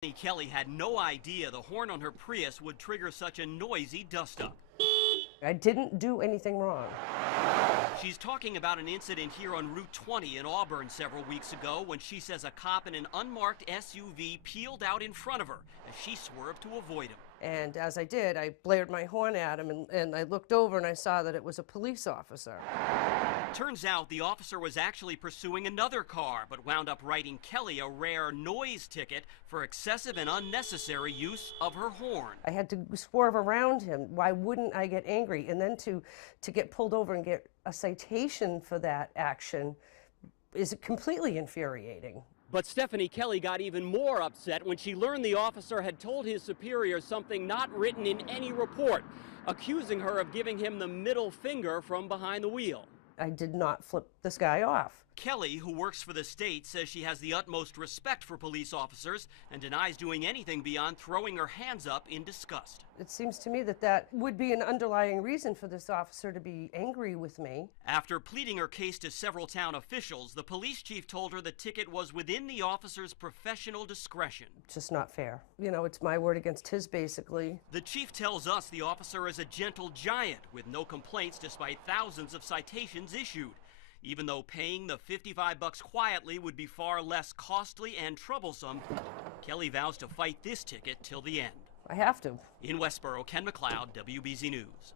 Kelly had no idea the horn on her Prius would trigger such a noisy dust-up. I didn't do anything wrong. She's talking about an incident here on Route 20 in Auburn several weeks ago when she says a cop in an unmarked SUV peeled out in front of her as she swerved to avoid him. And as I did, I blared my horn at him, and I looked over and I saw that it was a police officer. Turns out the officer was actually pursuing another car, but wound up writing Kelly a rare noise ticket for excessive and unnecessary use of her horn. I had to swerve around him. Why wouldn't I get angry? And then to get pulled over and get a citation for that action is completely infuriating. But Stephanie Kelly got even more upset when she learned the officer had told his superior something not written in any report, accusing her of giving him the middle finger from behind the wheel. I did not flip this guy off. Kelly, who works for the state, says she has the utmost respect for police officers and denies doing anything beyond throwing her hands up in disgust. It seems to me that that would be an underlying reason for this officer to be angry with me. After pleading her case to several town officials, the police chief told her the ticket was within the officer's professional discretion. It's just not fair. You know, it's my word against his, basically. The chief tells us the officer is a gentle giant with no complaints despite thousands of citations issued. Even though paying the $55 quietly would be far less costly and troublesome, Kelly vows to fight this ticket till the end. I have to. In Westboro, Ken McLeod, WBZ News.